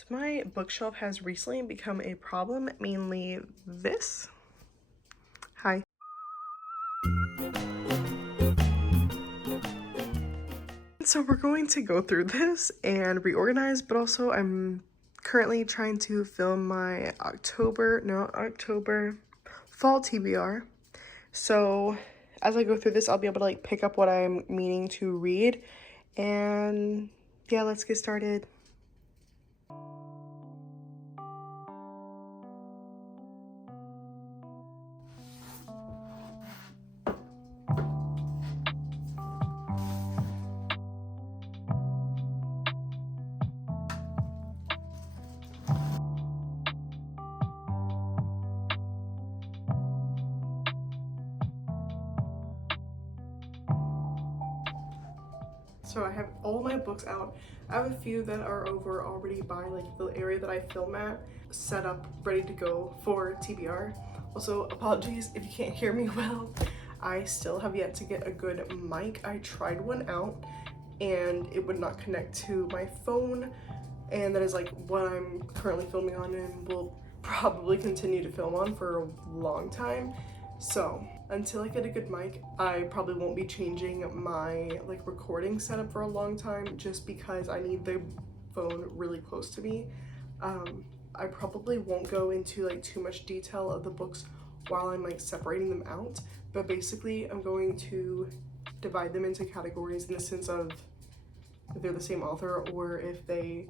So my bookshelf has recently become a problem, mainly this. Hi. So we're going to go through this and reorganize, but also I'm currently trying to film my fall TBR. So as I go through this, I'll be able to like pick up what I'm meaning to read. And yeah, let's get started. So I have all my books out. I have a few that are over already by like the area that I film at, set up, ready to go for TBR. Also, apologies if you can't hear me well. I still have yet to get a good mic. I tried one out and it would not connect to my phone, and that is like what I'm currently filming on and will probably continue to film on for a long time. So until I get a good mic, I probably won't be changing my like recording setup for a long time, just because I need the phone really close to me. I probably won't go into like too much detail of the books while I'm like separating them out, but basically I'm going to divide them into categories in the sense of if they're the same author or if they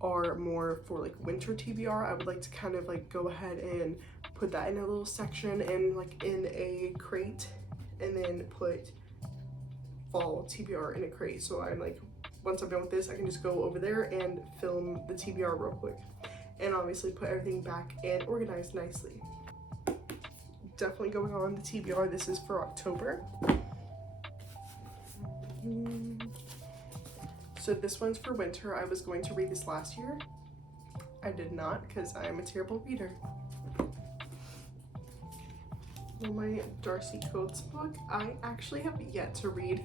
are more for like winter TBR. I would like to kind of like go ahead and put that in a little section and like in a crate, and then put fall TBR in a crate. So I'm like, once I'm done with this, I can just go over there and film the TBR real quick, and obviously put everything back and organized nicely. Definitely going on the TBR. This is for October. So this one's for winter. I was going to read this last year. I did not because I am a terrible reader. My Darcy Coates book. I actually have yet to read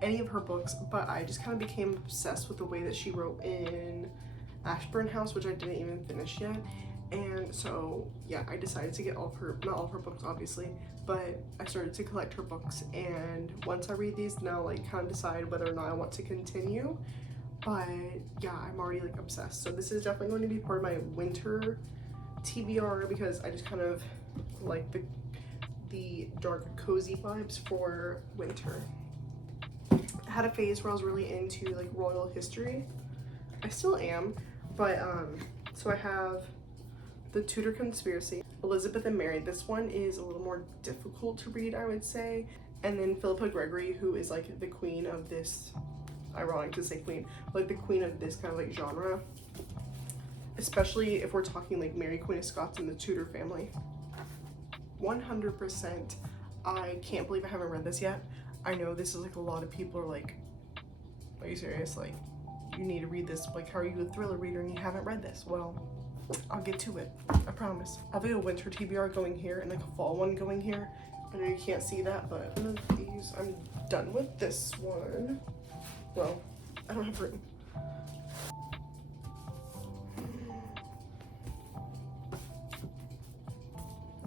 any of her books, but I just kind of became obsessed with the way that she wrote in Ashburn House, which I didn't even finish yet. And so yeah, I decided to get all of her, not all of her books obviously, but I started to collect her books, and once I read these, now like kind of decide whether or not I want to continue. But yeah, I'm already like obsessed. So this is definitely going to be part of my winter TBR because I just kind of like the dark cozy vibes for winter. I had a phase where I was really into like royal history. I still am, but so I have The Tudor Conspiracy, Elizabeth and Mary. This one is a little more difficult to read, I would say. And then Philippa Gregory, who is like the queen of this, ironic to say queen, like the queen of this kind of like genre, especially if we're talking like Mary Queen of Scots and the Tudor family. 100%. I can't believe I haven't read this yet. I know this is like a lot of people are like, are you serious? Like, you need to read this. Like, how are you a thriller reader and you haven't read this? Well, I'll get to it. I promise. I have like a winter TBR going here and like a fall one going here. I know you can't see that, but one of these, I'm done with this one. Well, I don't have room.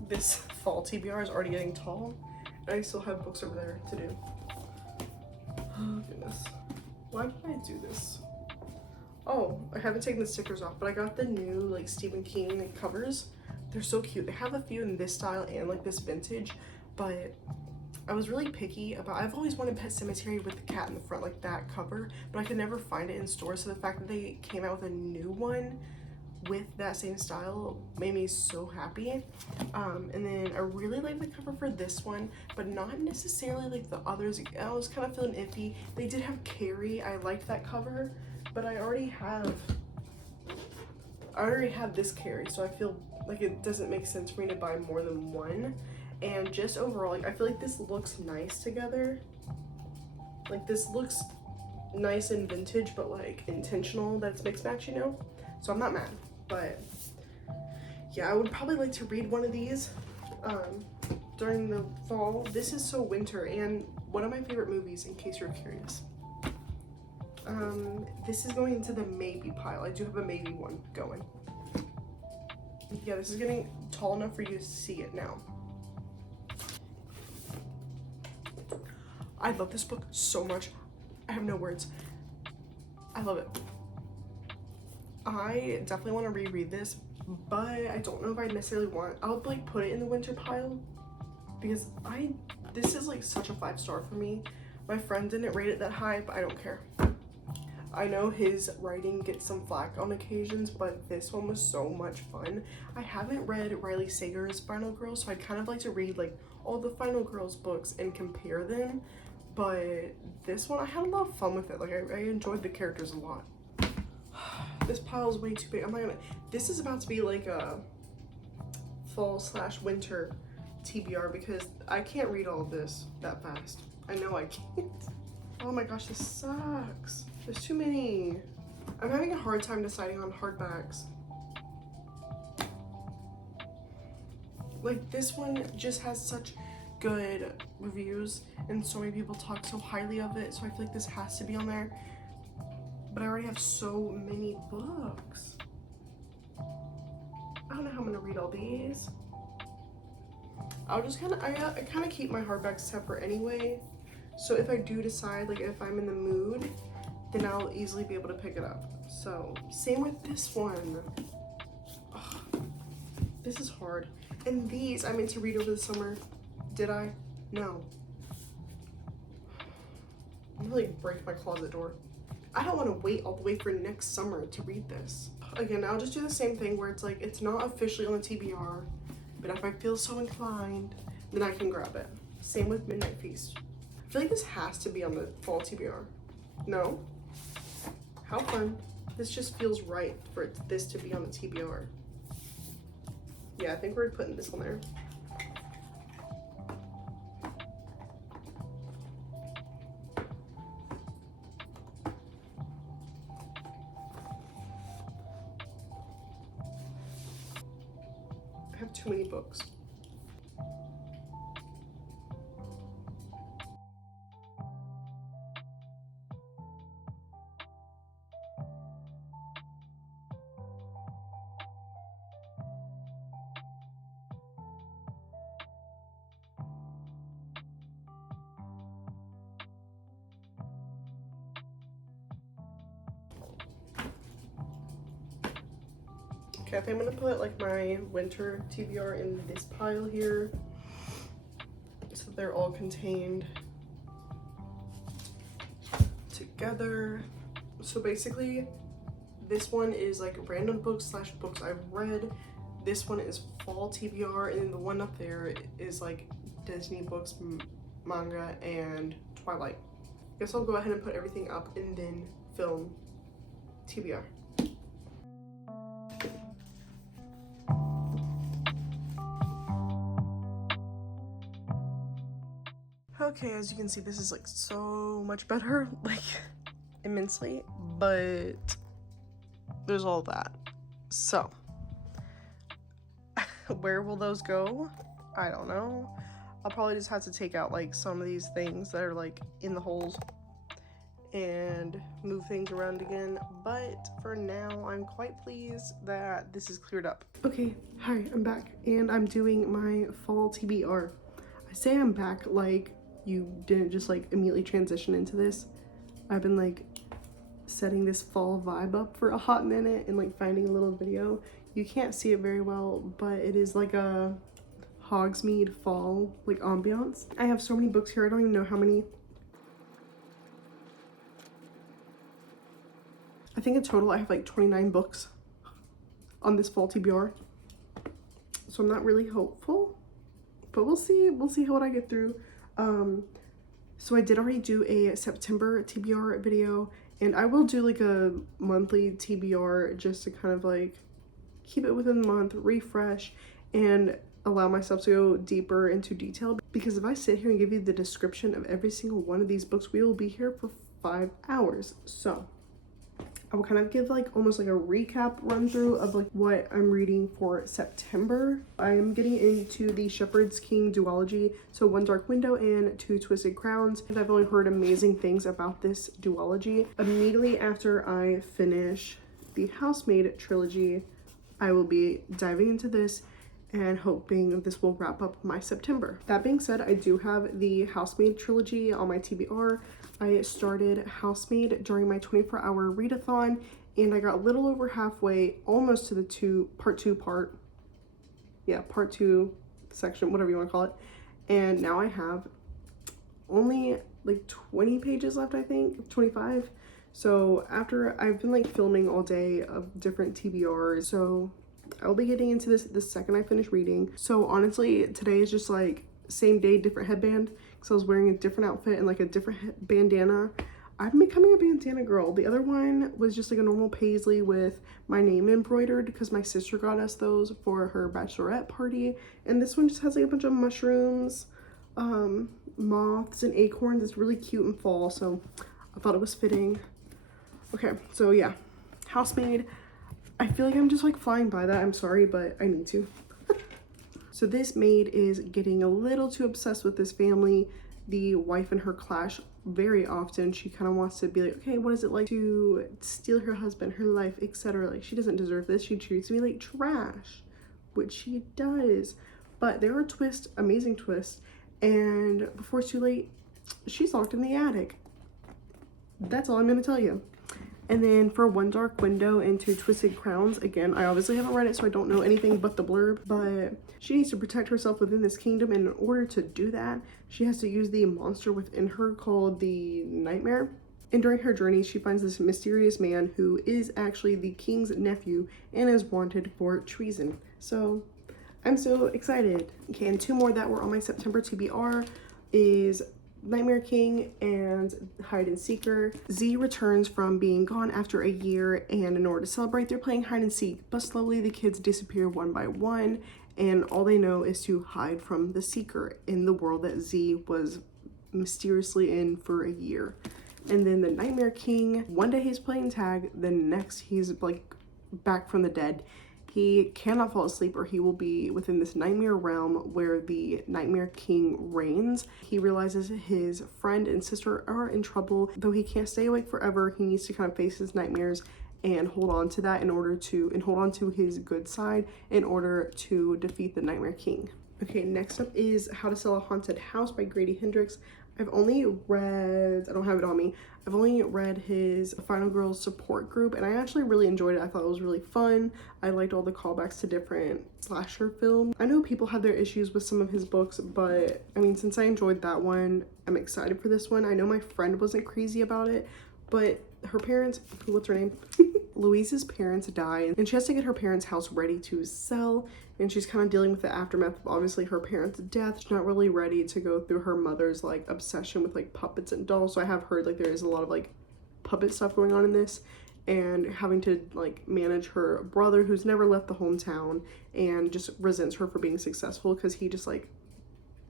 This fall TBR is already getting tall, and I still have books over there to do. Oh goodness. Why did I do this? Oh, I haven't taken the stickers off, but I got the new like Stephen King covers. They're so cute. They have a few in this style and like this vintage, but I was really picky about, I've always wanted Pet Sematary with the cat in the front, like that cover, but I could never find it in stores. So the fact that they came out with a new one with that same style made me so happy. And then I really like the cover for this one, but not necessarily like the others. I was kind of feeling iffy. They did have Carrie. I liked that cover, but I already have this Carrie, so I feel like it doesn't make sense for me to buy more than one. And just overall, like, I feel like this looks nice together. Like, this looks nice and vintage, but like intentional that it's mixed match, you know? So I'm not mad. But yeah, I would probably like to read one of these during the fall. This is so winter, and one of my favorite movies, in case you're curious. This is going into the maybe pile. I do have a maybe one going. Yeah, this is getting tall enough for you to see it now. I love this book so much. I have no words. I love it. I definitely want to reread this, but I don't know if I necessarily want. I'll like put it in the winter pile because this is like such a 5-star for me. My friend didn't rate it that high, but I don't care. I know his writing gets some flack on occasions, but this one was so much fun. I haven't read Riley Sager's Final Girls, so I'd kind of like to read like all the Final Girls books and compare them. But this one, I had a lot of fun with it. Like I enjoyed the characters a lot. This pile is way too big. I'm not gonna. This is about to be like a fall/winter TBR because I can't read all of this that fast. I know I can't. Oh my gosh, this sucks. There's too many. I'm having a hard time deciding on hardbacks. Like this one just has such good reviews and so many people talk so highly of it, so I feel like this has to be on there. But I already have so many books. I don't know how I'm gonna read all these. I'll just kind of, I kind of keep my hardbacks separate anyway. So if I do decide, like if I'm in the mood, then I'll easily be able to pick it up. So same with this one. Ugh, this is hard. And these I meant to read over the summer. Did I? No. I'm gonna like break my closet door. I don't want to wait all the way for next summer to read this. Again, I'll just do the same thing where it's like, it's not officially on the TBR, but if I feel so inclined, then I can grab it. Same with Midnight Feast. I feel like this has to be on the fall TBR. No? How fun. This just feels right for this to be on the TBR. Yeah, I think we're putting this on there. I have too many books. Okay, I think I'm gonna put like my winter TBR in this pile here so they're all contained together. So basically this one is like random books / books I've read. This one is fall TBR, and then the one up there is like Disney books, manga, and Twilight. I guess I'll go ahead and put everything up and then film TBR. Okay, as you can see, this is like so much better, like immensely, but there's all that. So where will those go? I don't know. I'll probably just have to take out like some of these things that are like in the holes and move things around again, but for now I'm quite pleased that this is cleared up. Okay, hi, I'm back and I'm doing my fall TBR. I say I'm back like you didn't just like immediately transition into this. I've been like setting this fall vibe up for a hot minute and like finding a little video. You can't see it very well, but it is like a Hogsmeade fall like ambiance. I have so many books here, I don't even know how many. I think in total I have like 29 books on this fall TBR. So I'm not really hopeful, but we'll see what I get through. So I did already do a September TBR video, and I will do like a monthly TBR just to kind of like keep it within the month, refresh, and allow myself to go deeper into detail. Because if I sit here and give you the description of every single one of these books, we will be here for 5 hours. So I will kind of give like almost like a recap run through of like what I'm reading for September. I'm getting into the Shepherd's King duology, so One Dark Window and Two Twisted Crowns, and I've only heard amazing things about this duology. Immediately after I finish the Housemaid trilogy, I will be diving into this and hoping this will wrap up my September. That being said, I do have the Housemaid trilogy on my TBR. I started Housemaid during my 24-hour readathon, and I got a little over halfway, almost to the part two section, whatever you want to call it. And now I have only like 20 pages left, I think, 25. So after I've been like filming all day of different TBRs, so I'll be getting into this the second I finish reading. So honestly, today is just like same day, different headband, because I was wearing a different outfit and like a different bandana. I'm becoming a bandana girl. The other one was just like a normal paisley with my name embroidered because my sister got us those for her bachelorette party. And this one just has like a bunch of mushrooms, moths and acorns. It's really cute in fall, so I thought it was fitting. Okay, so yeah, Housemaid. I feel like I'm just like flying by that. I'm sorry, but I need to. So this maid is getting a little too obsessed with this family. The wife and her clash very often. She kind of wants to be like, okay, what is it like to steal her husband, her life, etc. Like, she doesn't deserve this. She treats me like trash, which she does. But there are twists, amazing twists. And before it's too late, she's locked in the attic. That's all I'm going to tell you. And then for One Dark Window and Two Twisted Crowns, again, I obviously haven't read it, so I don't know anything but the blurb, but she needs to protect herself within this kingdom, and in order to do that, she has to use the monster within her called the Nightmare. And during her journey, she finds this mysterious man who is actually the king's nephew and is wanted for treason. So I'm so excited. Okay, and two more that were on my September TBR is Nightmare King and Hide and Seeker. Z returns from being gone after a year, and in order to celebrate, they're playing hide and seek, but slowly the kids disappear one by one, and all they know is to hide from the Seeker in the world that Z was mysteriously in for a year. And then the Nightmare King, one day he's playing tag, the next he's like back from the dead. He cannot fall asleep, or he will be within this nightmare realm where the Nightmare King reigns. He realizes his friend and sister are in trouble. Though he can't stay awake forever, he needs to kind of face his nightmares and hold on to that hold on to his good side in order to defeat the Nightmare King. Okay, next up is How to Sell a Haunted House by Grady Hendrix. I've only read, I don't have it on me, I've only read his Final Girls support group, and I actually really enjoyed it. I thought it was really fun. I liked all the callbacks to different slasher films. I know people have their issues with some of his books, but I mean, since I enjoyed that one, I'm excited for this one. I know my friend wasn't crazy about it, but her parents, what's her name? Louise's parents die, and she has to get her parents' house ready to sell, and she's kind of dealing with the aftermath of obviously her parents' death. She's not really ready to go through her mother's like obsession with like puppets and dolls. So I have heard like there is a lot of like puppet stuff going on in this, and having to like manage her brother who's never left the hometown and just resents her for being successful because he just like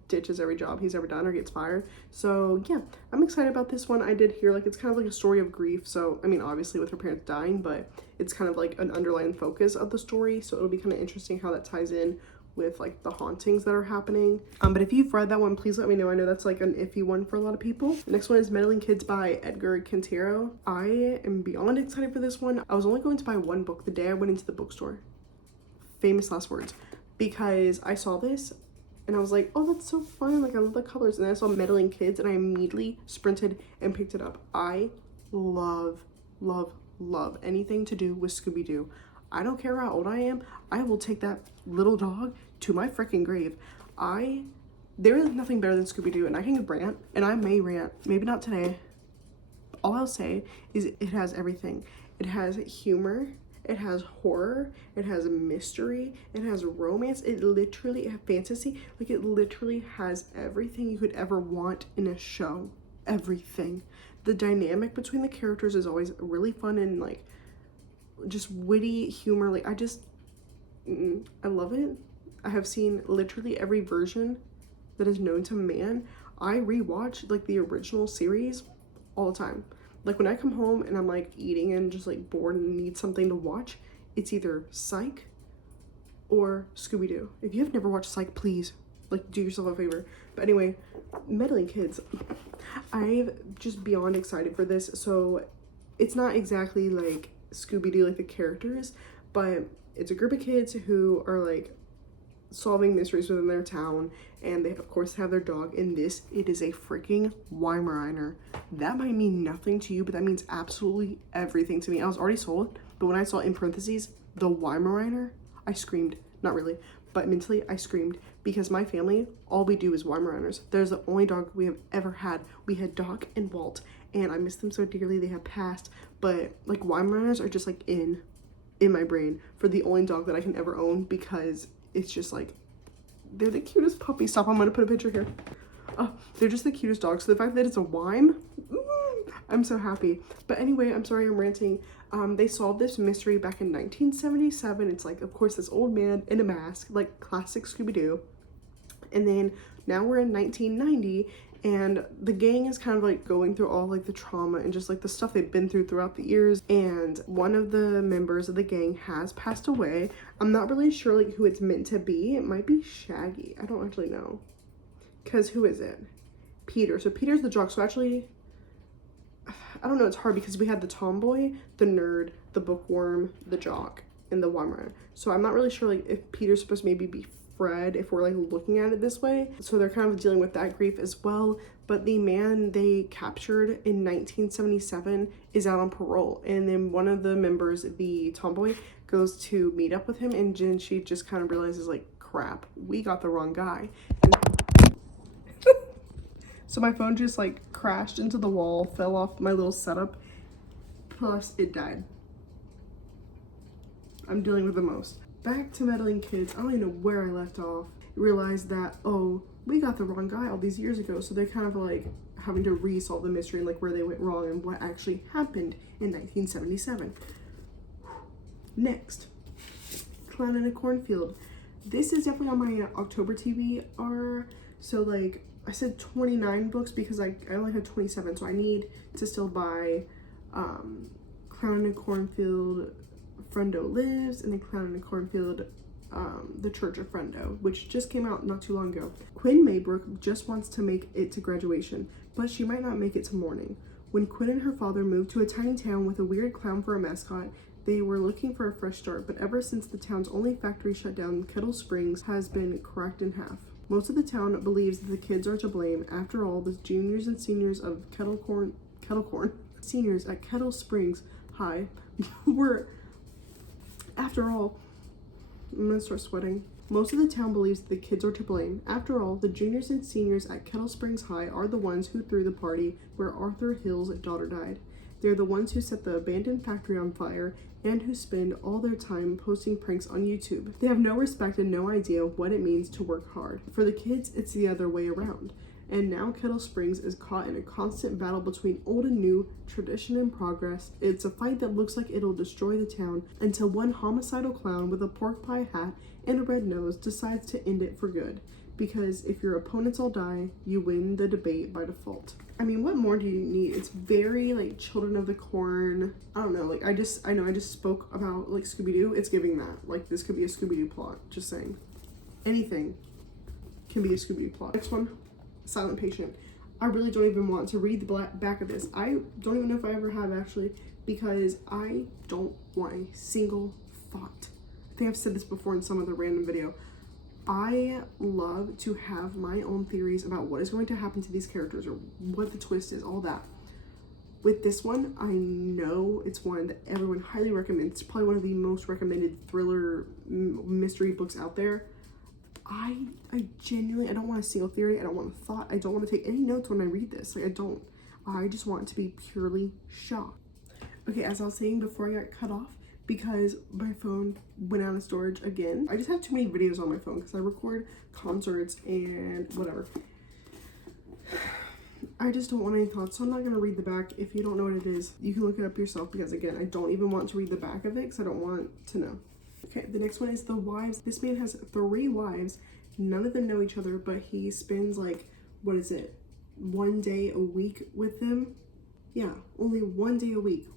ditches every job he's ever done or gets fired. So yeah, I'm excited about this one. I did hear like it's kind of like a story of grief. So I mean, obviously with her parents dying, but it's kind of like an underlying focus of the story. So it'll be kind of interesting how that ties in with like the hauntings that are happening. But if you've read that one, please let me know. I know that's like an iffy one for a lot of people. The next one is Meddling Kids by Edgar Quintero. I am beyond excited for this one. I was only going to buy one book the day I went into the bookstore. Famous last words. Because I saw this and I was like, oh, that's so fun. Like, I love the colors. And then I saw Meddling Kids and I immediately sprinted and picked it up. I love, love, love anything to do with Scooby-Doo. I don't care how old I am. I will take that little dog to my freaking grave. There is nothing better than Scooby-Doo, and I can rant, and I may rant. Maybe not today. All I'll say is it has everything. It has humor. It has horror, it has mystery, it has romance, it literally has fantasy. Like, it literally has everything you could ever want in a show. Everything. The dynamic between the characters is always really fun and like just witty humor. Like, I love it. I have seen literally every version that is known to man. I rewatch like the original series all the time. Like when I come home and I'm like eating and just like bored and need something to watch, it's either Psych or Scooby-Doo. If you have never watched Psych, please like do yourself a favor. But anyway, Meddling Kids. I'm just beyond excited for this. So it's not exactly like Scooby-Doo like the characters, but it's a group of kids who are like solving mysteries within their town, and they of course have their dog. In this, it is a freaking Weimaraner. That might mean nothing to you, but that means absolutely everything to me. I was already sold, but when I saw in parentheses the Weimaraner, I screamed. Not really, but mentally I screamed, because my family, all we do is Weimaraners. There's the only dog we have ever had. We had Doc and Walt, and I miss them so dearly. They have passed, but like Weimaraners are just like in my brain for the only dog that I can ever own, because it's just like, they're the cutest puppies. Stop, I'm gonna put a picture here. Oh, they're just the cutest dogs. So the fact that it's a Weim, I'm so happy. But anyway, I'm sorry I'm ranting. They solved this mystery back in 1977. It's like, of course, this old man in a mask, like classic Scooby-Doo. And then now we're in 1990, and the gang is kind of like going through all like the trauma and just like the stuff they've been through throughout the years. And one of the members of the gang has passed away. I'm not really sure like who it's meant to be. It might be Shaggy. I don't actually know. Because who is it? Peter. So Peter's the jock. So actually, I don't know, it's hard because we had the tomboy, the nerd, the bookworm, the jock, and the Weimaraner. So I'm not really sure like if Peter's supposed to maybe be Fred, if we're like looking at it this way. So they're kind of dealing with that grief as well. But the man they captured in 1977 is out on parole, and then one of the members, the tomboy, goes to meet up with him, and then she just kind of realizes like, crap, we got the wrong guy. So my phone just like crashed into the wall, fell off my little setup, plus it died. I'm dealing with the most. Back to Meddling Kids. I don't even know where I left off. Realized that, oh, we got the wrong guy all these years ago. So they're kind of like having to re-solve the mystery and like where they went wrong and what actually happened in 1977. Next, Clown in a Cornfield. This is definitely on my October TBR. So like, I said 29 books because I only had 27, so I need to still buy Clown in a Cornfield, Friendo Lives, and then Clown in a Cornfield, The Church of Friendo, which just came out not too long ago. Quinn Maybrook just wants to make it to graduation, but she might not make it to morning. When Quinn and her father moved to a tiny town with a weird clown for a mascot, they were looking for a fresh start, but ever since the town's only factory shut down, Kettle Springs has been cracked in half. Most of the town believes that the kids are to blame. After all, the juniors and seniors of seniors at Kettle Springs High were, after all, I'm gonna start sweating. Most of the town believes that the kids are to blame. After all, the juniors and seniors at Kettle Springs High are the ones who threw the party where Arthur Hill's daughter died. They're the ones who set the abandoned factory on fire and who spend all their time posting pranks on YouTube. They have no respect and no idea what it means to work hard. For the kids, it's the other way around. And now Kettle Springs is caught in a constant battle between old and new, tradition and progress. It's a fight that looks like it'll destroy the town until one homicidal clown with a pork pie hat and a red nose decides to end it for good. Because if your opponents all die, you win the debate by default. I mean, what more do you need? It's very like Children of the Corn. I don't know, like I know I just spoke about like Scooby-Doo. It's giving that. Like this could be a Scooby-Doo plot, just saying. Anything can be a Scooby-Doo plot. Next one, Silent Patient. I really don't even want to read the back of this. I don't even know if I ever have actually, because I don't want a single thought. I think I've said this before in some other random video. I love to have my own theories about what is going to happen to these characters or what the twist is, all that. With this one, I know it's one that everyone highly recommends. It's probably one of the most recommended thriller mystery books out there. I genuinely, I don't want a single theory. I don't want a thought. I don't want to take any notes when I read this. Like, I don't. I just want it to be purely shocked. Okay, as I was saying before I got cut off, because my phone went out of storage again. I just have too many videos on my phone because I record concerts and whatever. I just don't want any thoughts, so I'm not going to read the back. If you don't know what it is, you can look it up yourself, because again, I don't even want to read the back of it because I don't want to know. Okay, the next one is The Wives. This man has 3 wives. None of them know each other, but he spends like, what is it, 1 day a week with them. Yeah, only 1 day a week.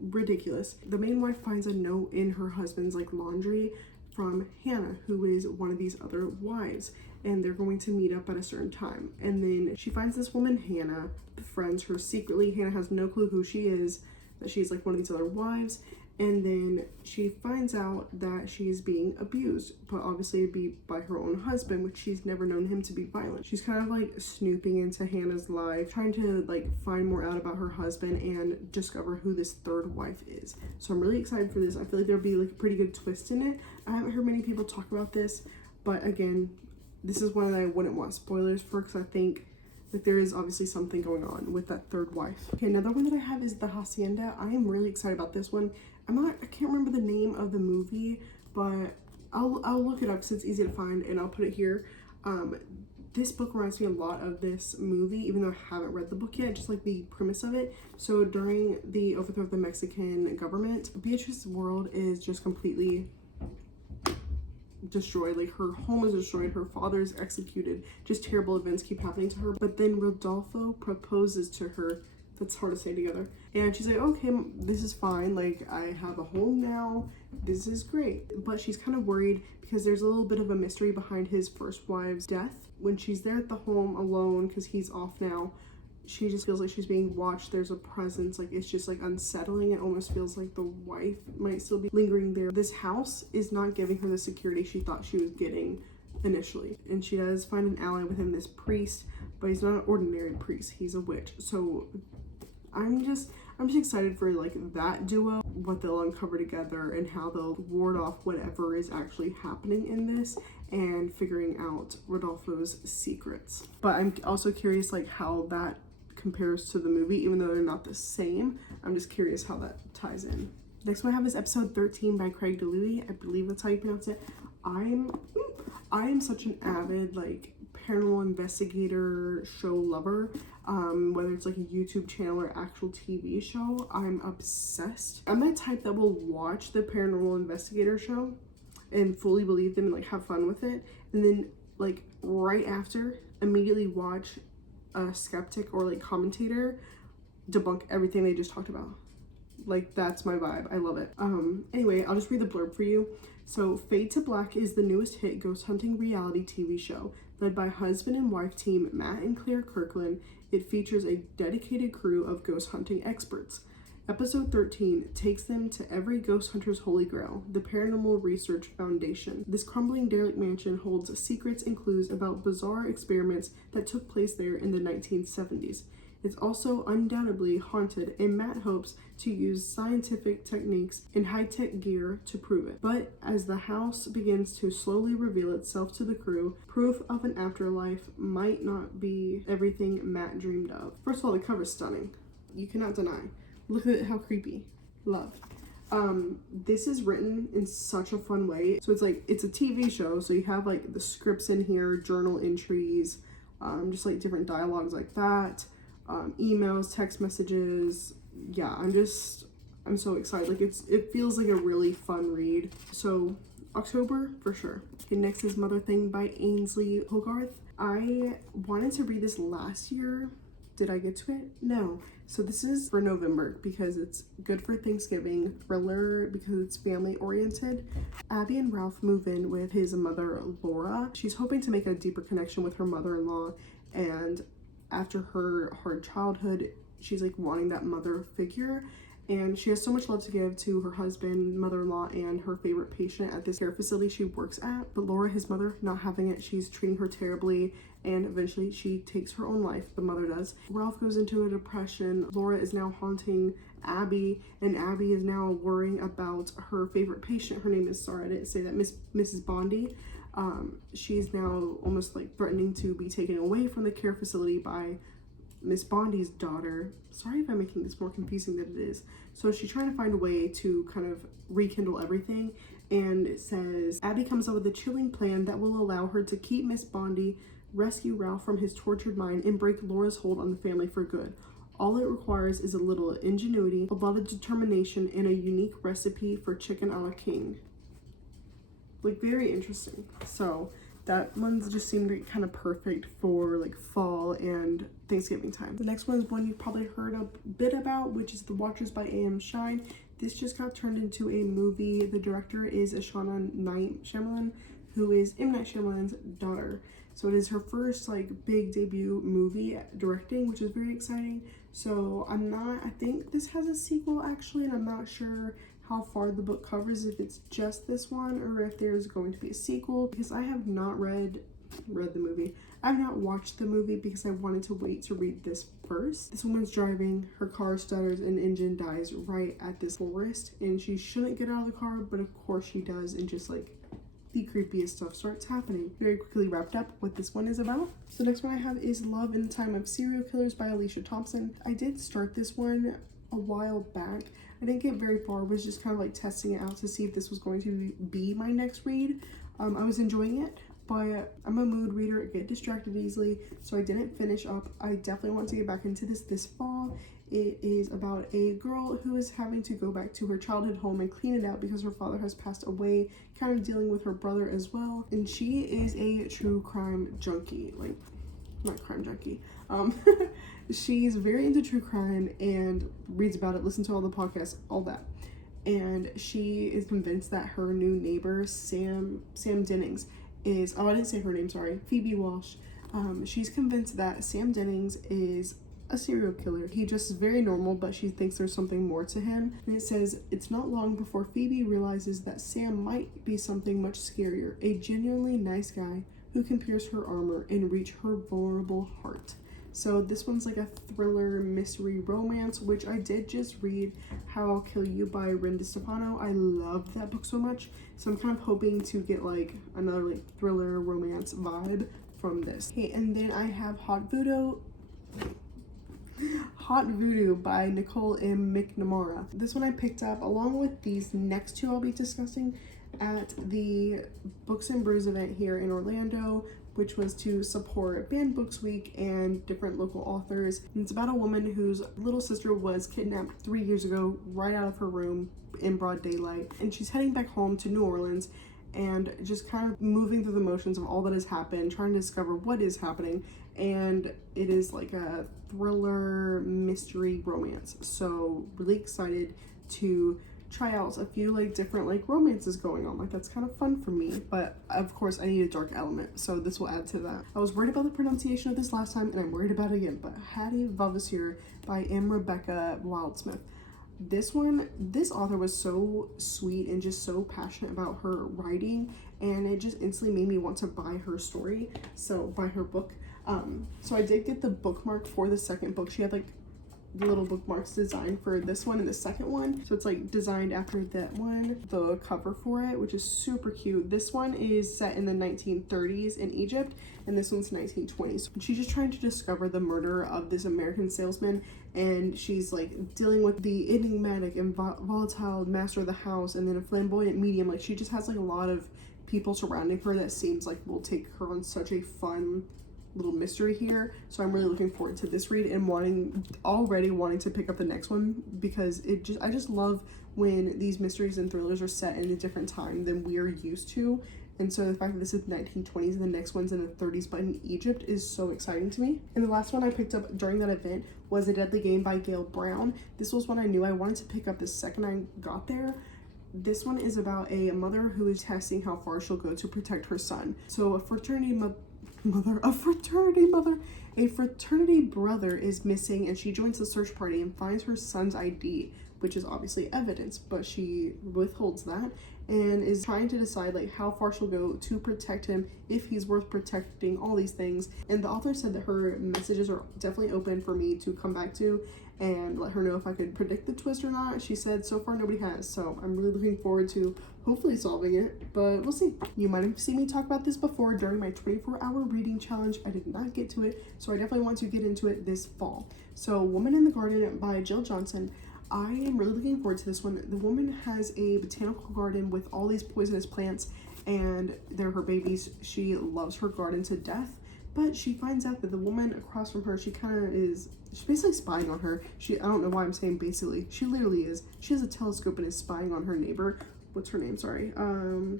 Ridiculous. The main wife finds a note in her husband's like laundry from Hannah, who is one of these other wives, and they're going to meet up at a certain time. And then she finds this woman Hannah befriends her secretly. Hannah has no clue who she is, that she's like one of these other wives. And then she finds out that she's being abused, but obviously it'd be by her own husband, which she's never known him to be violent. She's kind of like snooping into Hannah's life, trying to like find more out about her husband and discover who this third wife is. So I'm really excited for this. I feel like there'll be like a pretty good twist in it. I haven't heard many people talk about this, but again, this is one that I wouldn't want spoilers for, because I think like there is obviously something going on with that third wife. Okay, another one that I have is The Hacienda. I am really excited about this one. I can't remember the name of the movie, but I'll look it up because it's easy to find, and I'll put it here. This book reminds me a lot of this movie, even though I haven't read the book yet, just like the premise of it. So during the overthrow of the Mexican government, Beatrice's world is just completely destroyed. Like her home is destroyed, her father is executed, just terrible events keep happening to her. But then Rodolfo proposes to her. That's hard to say together. And she's like, okay, this is fine. Like, I have a home now. This is great. But she's kind of worried because there's a little bit of a mystery behind his first wife's death. When she's there at the home alone, because he's off now, she just feels like she's being watched. There's a presence. Like, it's just like unsettling. It almost feels like the wife might still be lingering there. This house is not giving her the security she thought she was getting initially. And she does find an ally within this priest, but he's not an ordinary priest. He's a witch. So I'm just excited for like that duo, what they'll uncover together and how they'll ward off whatever is actually happening in this, and figuring out Rodolfo's secrets. But I'm also curious like how that compares to the movie, even though they're not the same. I'm just curious how that ties in. Next one I have is episode 13 by Craig DeLuey. I believe that's how you pronounce it. I am such an avid like paranormal investigator show lover, whether it's like a YouTube channel or actual TV show. I'm obsessed. I'm that type that will watch the paranormal investigator show and fully believe them and like have fun with it, and then like right after immediately watch a skeptic or like commentator debunk everything they just talked about. Like, that's my vibe. I love it. Anyway, I'll just read the blurb for you. So, Fade to Black is the newest hit ghost hunting reality TV show. Led by husband and wife team Matt and Claire Kirkland, it features a dedicated crew of ghost hunting experts. Episode 13 takes them to every ghost hunter's holy grail, the Paranormal Research Foundation. This crumbling derelict mansion holds secrets and clues about bizarre experiments that took place there in the 1970s. It's also undoubtedly haunted, and Matt hopes to use scientific techniques and high-tech gear to prove it. But as the house begins to slowly reveal itself to the crew, proof of an afterlife might not be everything Matt dreamed of. First of all, the cover's stunning. You cannot deny. Look at how creepy. Love. This is written in such a fun way. So it's like, it's a TV show, so you have like the scripts in here, journal entries, just like different dialogues like that. Emails, text messages. Yeah, I'm so excited. Like it feels like a really fun read. So October for sure. Okay, next is Mother Thing by Ainsley Hogarth. I wanted to read this last year. Did I get to it? No. So this is for November because it's good for Thanksgiving, thriller because it's family oriented. Abby and Ralph move in with his mother, Laura. She's hoping to make a deeper connection with her mother-in-law, and after her hard childhood, she's like wanting that mother figure, and she has so much love to give to her husband, mother-in-law, and her favorite patient at this care facility she works at. But Laura, his mother, not having it. She's treating her terribly, and eventually she takes her own life. The mother does. Ralph goes into a depression. Laura is now haunting Abby, and Abby is now worrying about her favorite patient. Her name is, sorry I didn't say that, Mrs. Bondi. She's now almost like threatening to be taken away from the care facility by Miss Bondi's daughter. Sorry if I'm making this more confusing than it is. So she's trying to find a way to kind of rekindle everything, and it says Abby comes up with a chilling plan that will allow her to keep Miss Bondi, rescue Ralph from his tortured mind, and break Laura's hold on the family for good. All it requires is a little ingenuity, a lot of determination, and a unique recipe for chicken a la king. Like, very interesting. So that one just seemed kind of perfect for like fall and Thanksgiving time. The next one is one you've probably heard a bit about, which is The Watchers by A.M. Shine. This just got turned into a movie. The director is Ashana Night Shyamalan, who is M. Night Shyamalan's daughter. So it is her first like big debut movie directing, which is very exciting. So I think this has a sequel actually, and I'm not sure how far the book covers, if it's just this one or if there's going to be a sequel, because I have not read the movie. I've not watched the movie because I wanted to wait to read this first. This woman's driving, her car stutters and engine dies right at this forest, and she shouldn't get out of the car, but of course she does, and just like the creepiest stuff starts happening. Very quickly wrapped up what this one is about. So the next one I have is Love in the Time of Serial Killers by Alicia Thompson. I did start this one a while back. I didn't get very far, was just kind of like testing it out to see if this was going to be my next read. I was enjoying it, but I'm a mood reader, I get distracted easily, so I didn't finish up. I definitely want to get back into this fall. It is about a girl who is having to go back to her childhood home and clean it out because her father has passed away, kind of dealing with her brother as well. And she is a true crime junkie, like, not crime junkie. She's very into true crime and reads about it, listens to all the podcasts, all that. And she is convinced that her new neighbor, Sam Dennings, is, I didn't say her name, sorry, Phoebe Walsh. She's convinced that Sam Dennings is a serial killer. He just is very normal, but she thinks there's something more to him. And it says, it's not long before Phoebe realizes that Sam might be something much scarier, a genuinely nice guy who can pierce her armor and reach her vulnerable heart. So this one's like a thriller mystery romance, which I did just read How I'll Kill You by Ren DeStefano. I loved that book so much, so I'm kind of hoping to get like another like thriller romance vibe from this. Okay, and then I have Hot Voodoo by Nicole M. McNamara. This one I picked up along with these next two I'll be discussing at the Books and Brews event here in Orlando, which was to support Banned Books Week and different local authors. And it's about a woman whose little sister was kidnapped 3 years ago right out of her room in broad daylight, and she's heading back home to New Orleans and just kind of moving through the motions of all that has happened, trying to discover what is happening. And it is like a thriller mystery romance, so really excited to try out a few like different like romances going on. Like that's kind of fun for me, but of course I need a dark element, so this will add to that. I was worried about the pronunciation of this last time, and I'm worried about it again, but Hattie Vavasseur by M. Rebecca Wildsmith. This author was so sweet and just so passionate about her writing, and it just instantly made me want to buy her story, so buy her book. So I did get the bookmark for the second book. She had like the little bookmarks designed for this one and the second one, so it's like designed after that one, the cover for it, which is super cute. This one is set in the 1930s in Egypt, and this one's 1920s. She's just trying to discover the murder of this American salesman, and she's like dealing with the enigmatic and volatile master of the house, and then a flamboyant medium. Like she just has like a lot of people surrounding her that seems like will take her on such a fun little mystery here. So I'm really looking forward to this read and already wanting to pick up the next one, because I just love when these mysteries and thrillers are set in a different time than we are used to. And so the fact that this is 1920s and the next one's in the 30s but in Egypt is so exciting to me. And the last one I picked up during that event was A Deadly Game by Gail Brown. This was one I knew I wanted to pick up the second I got there. This one is about a mother who is testing how far she'll go to protect her son. So a fraternity brother is missing, and she joins the search party and finds her son's ID, which is obviously evidence, but she withholds that and is trying to decide like how far she'll go to protect him, if he's worth protecting, all these things. And the author said that her messages are definitely open for me to come back to and let her know if I could predict the twist or not. She said so far nobody has, so I'm really looking forward to hopefully solving it, but we'll see. You might have seen me talk about this before during my 24-hour reading challenge. I did not get to it, so I definitely want to get into it this fall. So Woman in the Garden by Jill Johnson. I am really looking forward to this one. The woman has a botanical garden with all these poisonous plants, and they're her babies. She loves her garden to death, but she finds out that the woman across from her, she's basically spying on her. I don't know why I'm saying basically. She literally is. She has a telescope and is spying on her neighbor, what's her name? Sorry.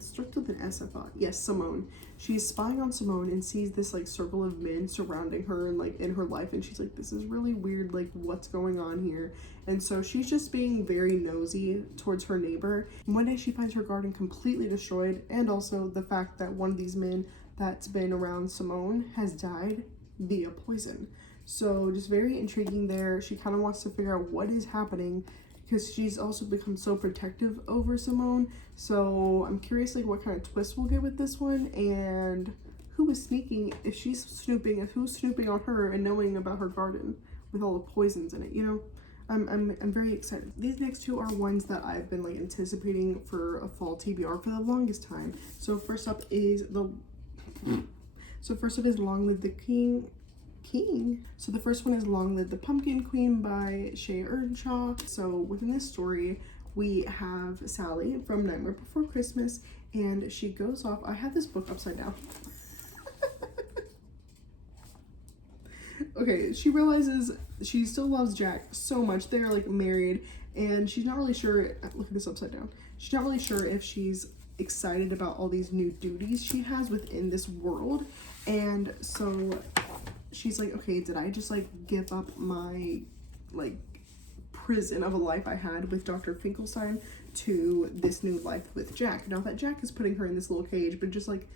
Starts with an S, I thought. Yes, Simone. She's spying on Simone and sees this like circle of men surrounding her and like in her life, and she's like, this is really weird, like what's going on here? And so she's just being very nosy towards her neighbor. And one day she finds her garden completely destroyed, and also the fact that one of these men that's been around Simone has died via poison. So just very intriguing there. She kind of wants to figure out what is happening, because she's also become so protective over Simone. So I'm curious like what kind of twist we'll get with this one, and who is sneaking, if she's snooping, if who's snooping on her and knowing about her garden with all the poisons in it, you know? I'm very excited. These next two are ones that I've been like anticipating for a fall TBR for the longest time. So first up is Long Live the King. So the first one is Long Live the Pumpkin Queen by Shay Earnshaw. So within this story, we have Sally from Nightmare Before Christmas, and she goes off. I have this book upside down. Okay, she realizes she still loves Jack so much. They're like married, and she's not really sure. Look at this upside down. She's not really sure if she's excited about all these new duties she has within this world, and so she's like, okay, did I just like give up my like prison of a life I had with Dr. Finkelstein to this new life with Jack? Now that Jack is putting her in this little cage, but just like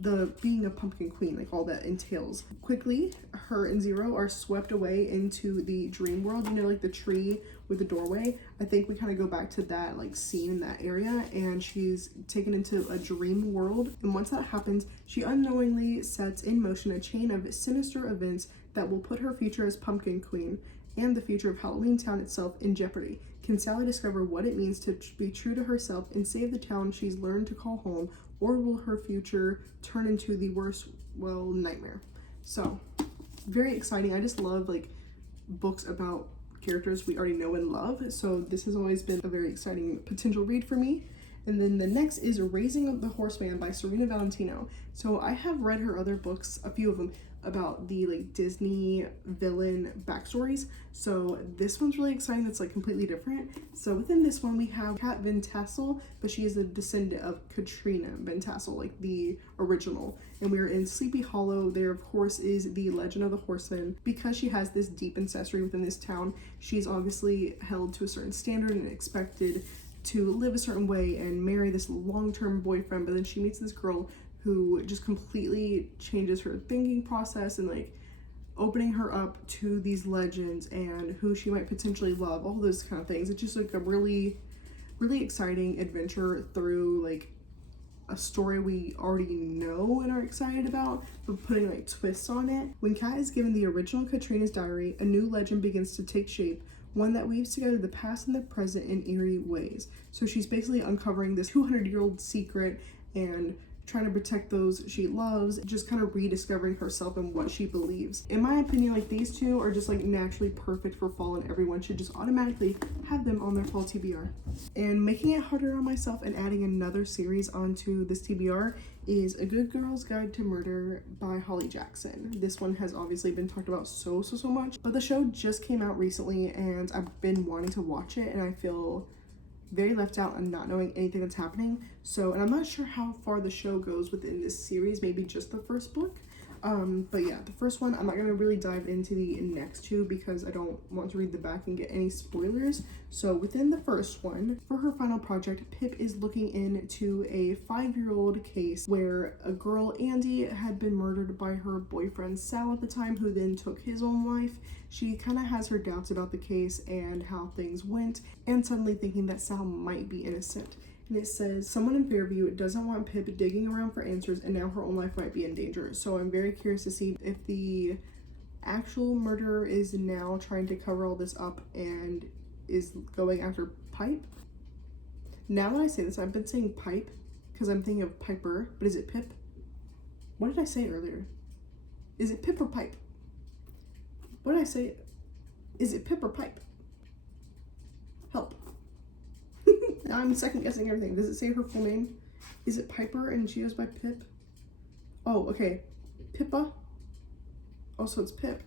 the being a pumpkin queen, like all that entails. Quickly, her and Zero are swept away into the dream world, you know, like the tree with the doorway. I think we kind of go back to that like scene in that area, and she's taken into a dream world. And once that happens, she unknowingly sets in motion a chain of sinister events that will put her future as pumpkin queen and the future of Halloween Town itself in jeopardy. Can Sally discover what it means to be true to herself and save the town she's learned to call home, or will her future turn into the worst, well, nightmare? So, very exciting. I just love like books about characters we already know and love, so this has always been a very exciting potential read for me. And then the next is Raising the Horseman by Serena Valentino. So I have read her other books, a few of them, about the like Disney villain backstories. So this one's really exciting. That's like completely different. So within this one we have Kat Van Tassel, but she is a descendant of Katrina Van Tassel, like the original. And we're in Sleepy Hollow. There of course is the legend of the horseman. Because she has this deep ancestry within this town, she's obviously held to a certain standard and expected to live a certain way and marry this long-term boyfriend. But then she meets this girl who just completely changes her thinking process and like opening her up to these legends and who she might potentially love, all those kind of things. It's just like a really exciting adventure through like a story we already know and are excited about, but putting like twists on it. When Kat is given the original Katrina's diary, a new legend begins to take shape, one that weaves together the past and the present in eerie ways. So she's basically uncovering this 200-year-old secret and trying to protect those she loves, just kind of rediscovering herself and what she believes. In my opinion, like these two are just like naturally perfect for fall, and everyone should just automatically have them on their fall TBR. And making it harder on myself and adding another series onto this TBR is A Good Girl's Guide to Murder by Holly Jackson. This one has obviously been talked about so much, but the show just came out recently and I've been wanting to watch it, and I feel very left out and not knowing anything that's happening. So, and I'm not sure how far the show goes within this series, maybe just the first book. But yeah, the first one, I'm not gonna really dive into the next two because I don't want to read the back and get any spoilers. So within the first one, for her final project, Pip is looking into a 5-year-old case where a girl, Andy, had been murdered by her boyfriend Sal at the time, who then took his own life. She kind of has her doubts about the case and how things went, and suddenly thinking that Sal might be innocent. And it says, someone in Fairview doesn't want Pip digging around for answers, and now her own life might be in danger. So I'm very curious to see if the actual murderer is now trying to cover all this up and is going after Pipe. Now that I say this, I've been saying Pipe because I'm thinking of Piper, but is it Pip? What did I say earlier? Is it Pip or Pipe? What did I say? Is it Pip or Pipe? Help. Now I'm second guessing everything. Does it say her full name? Is it Piper and she goes by Pip? Oh, okay. Pippa? Oh, so it's Pip.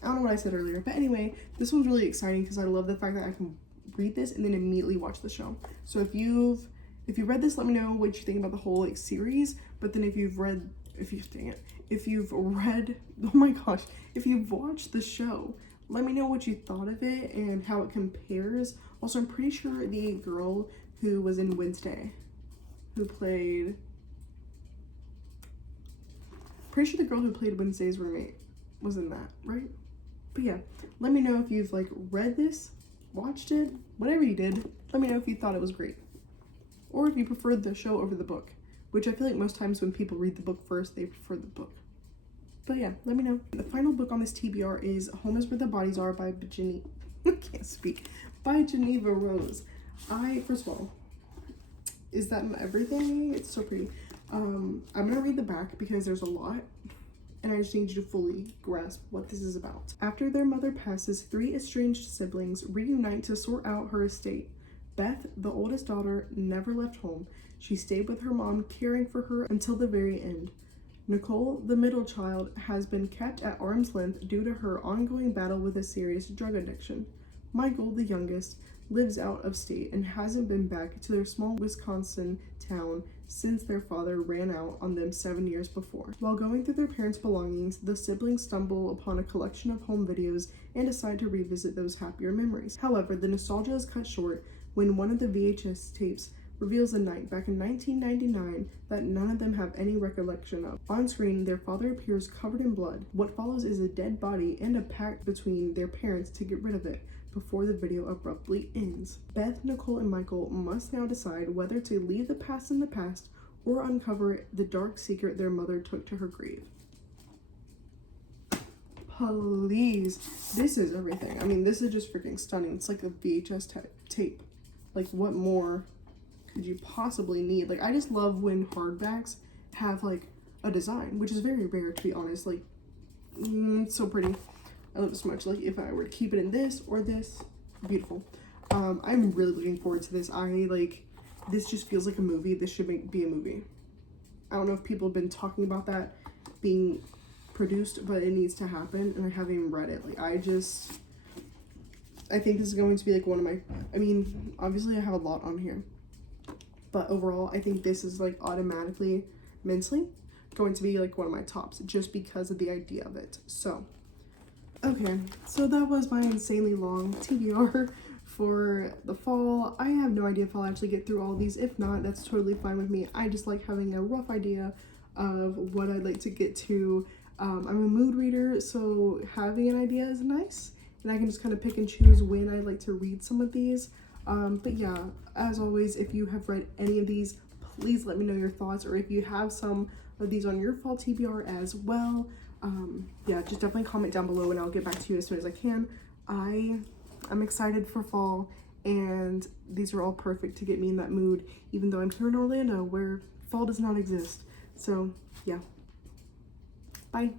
I don't know what I said earlier. But anyway, this one's really exciting because I love the fact that I can read this and then immediately watch the show. So if you read this, let me know what you think about the whole like series. But then if you've read, oh my gosh, if you've watched the show, let me know what you thought of it and how it compares. Also, I'm pretty sure the girl who was in Wednesday, pretty sure the girl who played Wednesday's roommate was in that, right? But yeah, let me know if you've like read this, watched it, whatever you did. Let me know if you thought it was great, or if you preferred the show over the book, which I feel like most times when people read the book first, they prefer the book. But yeah, let me know. The final book on this TBR is Home is Where the Bodies Are by by Geneva Rose. First of all, is that everything? It's so pretty. I'm gonna read the back because there's a lot, and I just need you to fully grasp what this is about. After their mother passes, 3 estranged siblings reunite to sort out her estate. Beth, the oldest daughter, never left home. She stayed with her mom, caring for her until the very end. Nicole, the middle child, has been kept at arm's length due to her ongoing battle with a serious drug addiction. Michael, the youngest, lives out of state and hasn't been back to their small Wisconsin town since their father ran out on them 7 years before. While going through their parents' belongings, the siblings stumble upon a collection of home videos and decide to revisit those happier memories. However, the nostalgia is cut short when one of the VHS tapes reveals a night back in 1999 that none of them have any recollection of. On screen, their father appears covered in blood. What follows is a dead body and a pact between their parents to get rid of it before the video abruptly ends. Beth, Nicole, and Michael must now decide whether to leave the past in the past or uncover the dark secret their mother took to her grave. Please, this is everything. I mean, this is just freaking stunning. It's like a VHS tape. Like, what more could you possibly need? Like, I just love when hardbacks have like a design, which is very rare, to be honest. Like, it's so pretty. I love it so much. Like, if I were to keep it in this or this, beautiful. I'm really looking forward to this. This just feels like a movie. This should be a movie. I don't know if people have been talking about that being produced, but it needs to happen, and I haven't even read it. Like, I think this is going to be like one of my, I mean, obviously I have a lot on here, but overall, I think this is like automatically, mentally, going to be like one of my tops just because of the idea of it. So, okay, so that was my insanely long TBR for the fall. I have no idea if I'll actually get through all these. If not, that's totally fine with me. I just like having a rough idea of what I'd like to get to. I'm a mood reader, so having an idea is nice, and I can just kind of pick and choose when I like to read some of these. But yeah, as always, if you have read any of these, please let me know your thoughts, or if you have some of these on your fall TBR as well. Yeah, just definitely comment down below and I'll get back to you as soon as I can. I'm excited for fall, and these are all perfect to get me in that mood, even though I'm here in Orlando where fall does not exist. So yeah, bye.